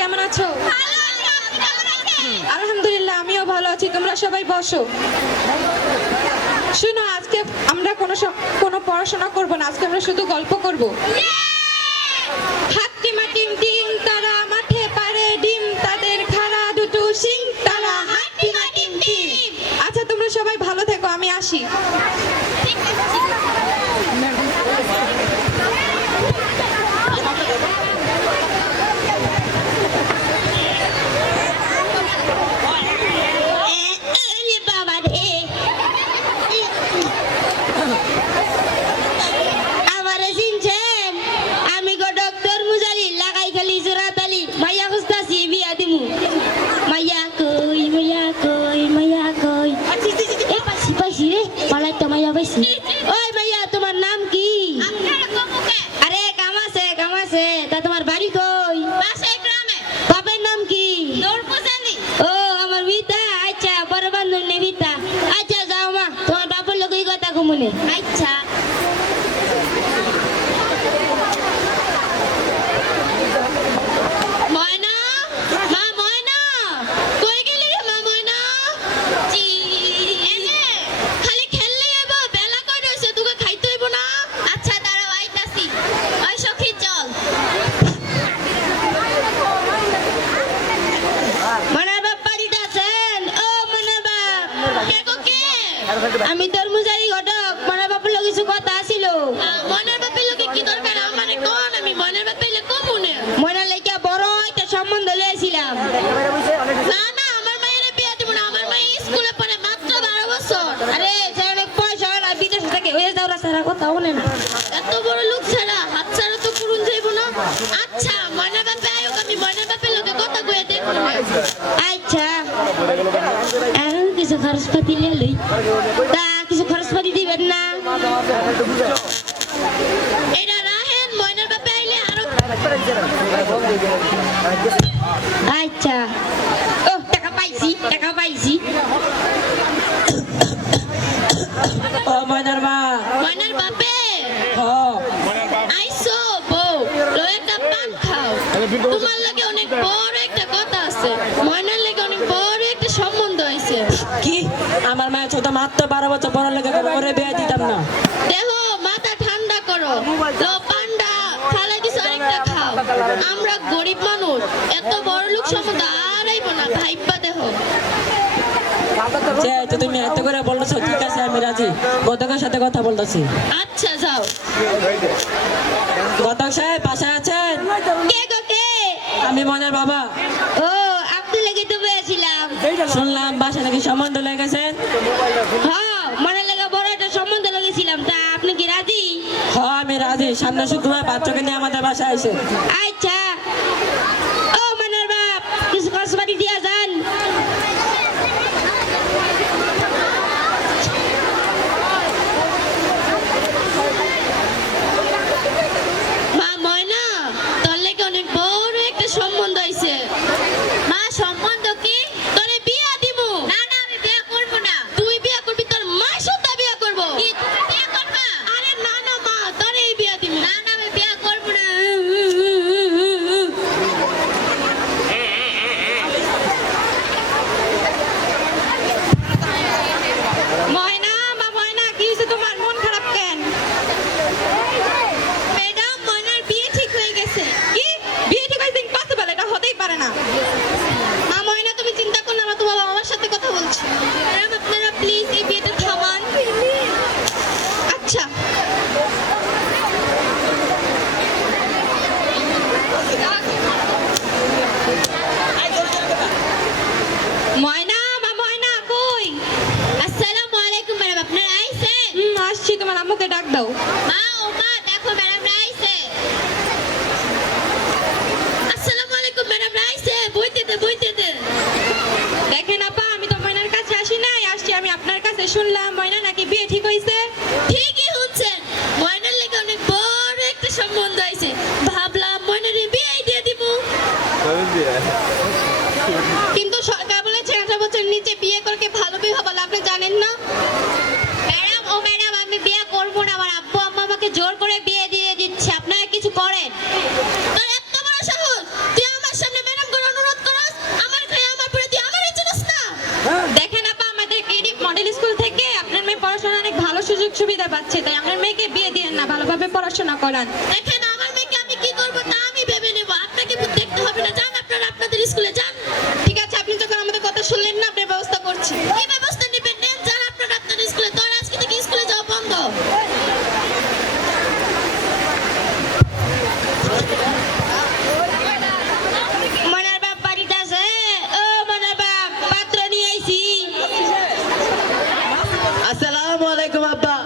কেমন আছো? আলহামদুলিল্লাহ, আমিও ভালো আছি। তোমরা সবাই বসো। শুনো, আজকে আমরা কোনো পড়াশোনা করব না। আজকে আমরা শুধু গল্প করব। হাত্তিমা টিম টিম তারা মাঠে পারে ডিম, তাদের খাড়া দুটো শিং তারা হাত্তিমা টিম টিম। আচ্ছা, তোমরা সবাই ভালো থেকো, আমি আসি। ওই মাইয়া, তোমার নাম কি? আরে কামাছে কামাছে, তা তোমার বাড়ি কই? বাপের নাম কি? ও আমার বিতা। আচ্ছা, বড় বান্ধব নে বিতা। আচ্ছা যাও মা, তোমার বাপের লোকই কথা কমনে। আচ্ছা ময়না, মা ময়না, কই গেলি রে মা ময়না? জি এনে খালি খেললে হইব, বেলা কই রইছে, তোকে খাইতে হইব না? আচ্ছা দাঁড়াও, আইতাছি। ওই সখী চল। মনার বাপ বাড়িতে আছেন? ও মনার বাপ। কে গো কে? আমি ধর্মচারী ঘটক। মনার বাপের লোক কিছু কথা আছিল। মনার বাপের লোকে কি দরকার আমারে কোন? আমি মনার বাপের লোক কমুনে মনার লেখা বড় একটা সম্বন্ধ লইছিলাম। না না, আমার মায়ের বিয়ে দিব না। আমার মাই স্কুলে পড়ে মাত্র 12 বছর। আরে যে অনেক পয়সা আর বিদেশ থেকে হয়ে যাওরা সারা কথা বলে না। এত বড় লোক ছাড়া হাত ছাড়া তো পুরুন যাইব না। আচ্ছা মনার বাপে আয়োগ, আমি মনার বাপের লোকে কথা কইয়া দেখব। আচ্ছা এখন কিছু খরচপাতি লই। তা কিছু খরচপাতি দিবেন না? এটা রাহেন, ময়নার বাপে আইলে আরো। আচ্ছা, ও টাকা পাইছি, টাকা পাইছি। ও ময়নার মা। ময়নার বাপে ও আইসো বউ, লো একটা পান খাও। তোমার লাগে অনেক বড় একটা কথা আছে। ময়নার লাগে অনেক বড় একটা সম্বন্ধ হইছে। কি? আমার মায়ের ছোট মাত্র 12 বছর পড়ালেখা করে, ওরে বিয়ে দিতাম না। দেখো, মাথা ঠান্ডা করো। লো পান্ডা খালাই দিছো, আরেকটা খাও। আমরা গরিব মানুষ, এত বড় লোক সম্বন্ধ আর আইব না। ভাইবা দেখো। যে তো তুমি এত করে বলছো, ঠিক আছে আমি রাজি। গতকের সাথে কথা বলতেছি। আচ্ছা যাও। গতক সাহেব বাসায় আছেন? কে গো কে? আমি মনের বাবা। ও, আপনি লেগে তো পেয়েছিলাম। শুনলাম বাসা নাকি সম্বন্ধ লেগেছেন। হ্যাঁ, মনে লাগা বড় একটা সম্বন্ধ লেগেছিলাম। তা আপনি কি রাজি? হ্যাঁ আমি রাজি। সামনে শুক্রবার বাচ্চাকে নিয়ে আমাদের বাসায় আসে। আচ্ছা। ও মনের বাপ, কিছু খরচপাতি দিয়া যান। মা ময়না, তোর লেগে অনেক বড় একটা সম্বন্ধ হইছে। মা সম্বন্ধ কি? তোরে বিয়া দিব। না না, আমি বিয়া করব না। তুই বিয়া করবি? তোর মা সুদ্ধা বিয়া করব। কি তুমি বিয়া করবা? আরে না না মা, তোরেই বিয়া দিব। না না, আমি বিয়া করব না। ময়না, মা ময়না, কি হয়েছে তোমার? মন খারাপ কেন? ম্যাডাম, ময়নার বিয়ে ঠিক হয়ে গেছে। কি বিয়ে ঠিক হয়েছে? ইম্পসিবল, এটা হতেই পারে না। মা ময়না, তুমি চিন্তা করো না, আমার তোমার বাবার সাথে কথা বলছি। ম্যাডাম, আপনারা প্লিজ এই বিয়েটা থামান। আচ্ছা, ময়না, মা ময়না কই? আসসালামু আলাইকুম ম্যাডাম, আপনারা আইছেন? আসছি। তোমার আম্মুকে ডাক দাও। মা ও মা, দেখো ম্যাডাম আইছে। আসসালামু আলাইকুম ম্যাডাম আইছে। বইতে দে, বইতে দে। দেখেন আপা, আমি তো ময়নার কাছে আসি নাই, আসছি আমি আপনার কাছে। শুনলাম ময়না নাকি বিয়ে ঠিক হয়েছে। ঠিকই হচ্ছেন, ময়নার লেগে অনেক বড় একটা সম্বন্ধ হয়েছে। ভাবলাম ময়নার বিয়ে দিয়ে দিব। কিন্তু সরকার বলেছে 18 বছর নিচে বিয়ে করকে ভালো বিবাহ বলে, আপনি জানেন না? ম্যাডাম, ও ম্যাডাম, আমি বিয়ে করব না। আমার আব্বু আম্মা আমাকে জোর করে বিয়ে দিয়ে দিচ্ছে। আপনারা কিছু করেন। তোর এত বড় সাহস, তুই আমার সামনে ম্যাডাম পড়াশোনা করান। দেখেন আমার মেয়েকে আমি কি করব তা আমি ভেবে নেব, আপনাকে দেখতে হবে না, যান আপনারা আপনাদের স্কুলে যান। ঠিক আছে, আপনি যখন আমাদের কথা শুনলেন না, আপনার ব্যবস্থা করছি। কি ব্যবস্থা নেবেন নেন, যান আপনারা আপনাদের স্কুলে, তো আর আজকে থেকে স্কুলে যাওয়া বন্ধ। মনার বাপ বাড়িতে আছে? ও মনার বাপ, পাত্র নিয়ে আইছি। আসসালামু আলাইকুম আব্বা।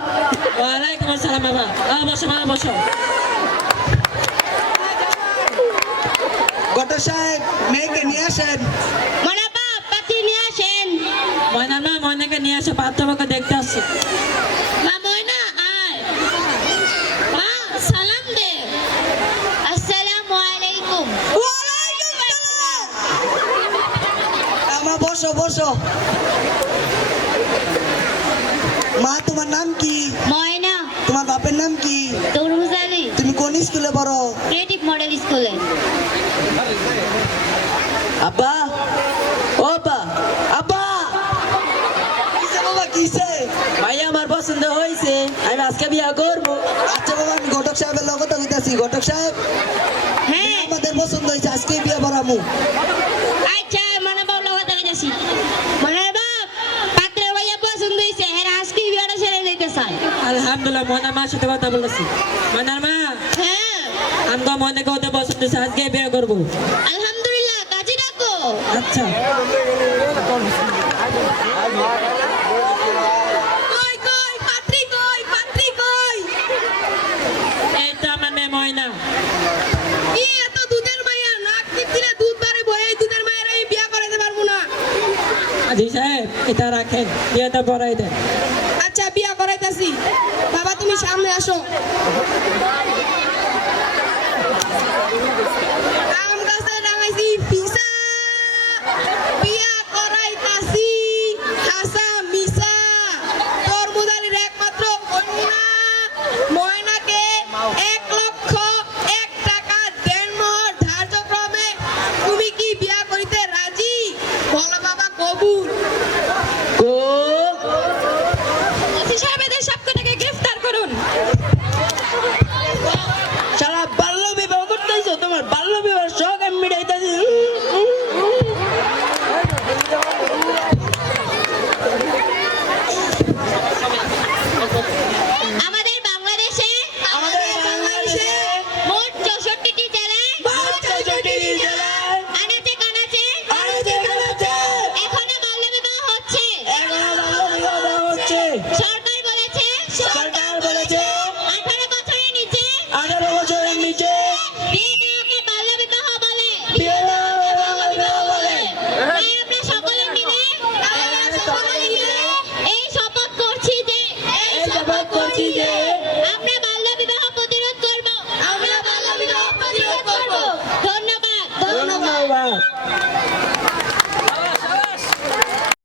ওয়ালাইকুম আসসালাম বাবা। বসো মা, বসো। ঘটক সাহেব, মেয়েকে নিয়ে আসেন। মনার বাপ, পাত্রী নিয়ে আসেন। ময়না না, ময়নাকে নিয়ে আসো, পাত্রকে দেখতে আসছি। মা ময়না আয়, মা সালাম দে। আসসালামু আলাইকুম। আমা বসো বসো। মা তোমার নাম কি? ময়না তোমার বাপের নাম কি? তরমুজ আলী, তুমি কোন স্কুলে পড়ো? ক্রিয়েটিভ মডেল স্কুলে। আব্বা, ও আব্বা, আব্বা, কিসে বাবা কিসে? ভাই আমার পছন্দ হয়েছে, আমি আজকে বিয়া করবো। আচ্ছা বাবা, আমি ঘটক সাহেবের লগত কইতাছি। ঘটক সাহেব, হ্যাঁ আমাদের পছন্দ হয়েছে, আজকে বিয়ে পড়ামু। আচ্ছা, মনে বাপ লগা দেখা যাচ্ছি। মনে বাপ, পাত্রের ভাইয়া পছন্দ হয়েছে, হ্যাঁ আজকে বিয়েটা সেরে নিতে চায়। আলহামদুলিল্লাহ, ময়নার মার সাথে কথা বলেছি। ময়নার মা, হ্যাঁ আমগো ময়নাকে ওদের পছন্দ হয়েছে, আজকে বিয়ে করবো। আলহামদুলিল্লাহ, কাজী ডাকো। আচ্ছা। কই কই পাত্রী কই, পাত্রী কই? এই তো আমার মেয়ে ময়না। কি এত দুধের মাইয়া, নাক টিপ দিলে দুধ বাড়ে বয়ে, এই দুধের মায়ের আমি বিয়া করাইতে পারবো না। আজি সাহেব, এটা রাখেন, বিয়েটা পড়াই দেন। আচ্ছা, বিয়া করাইতাছি। বাবা তুমি সামনে আসো।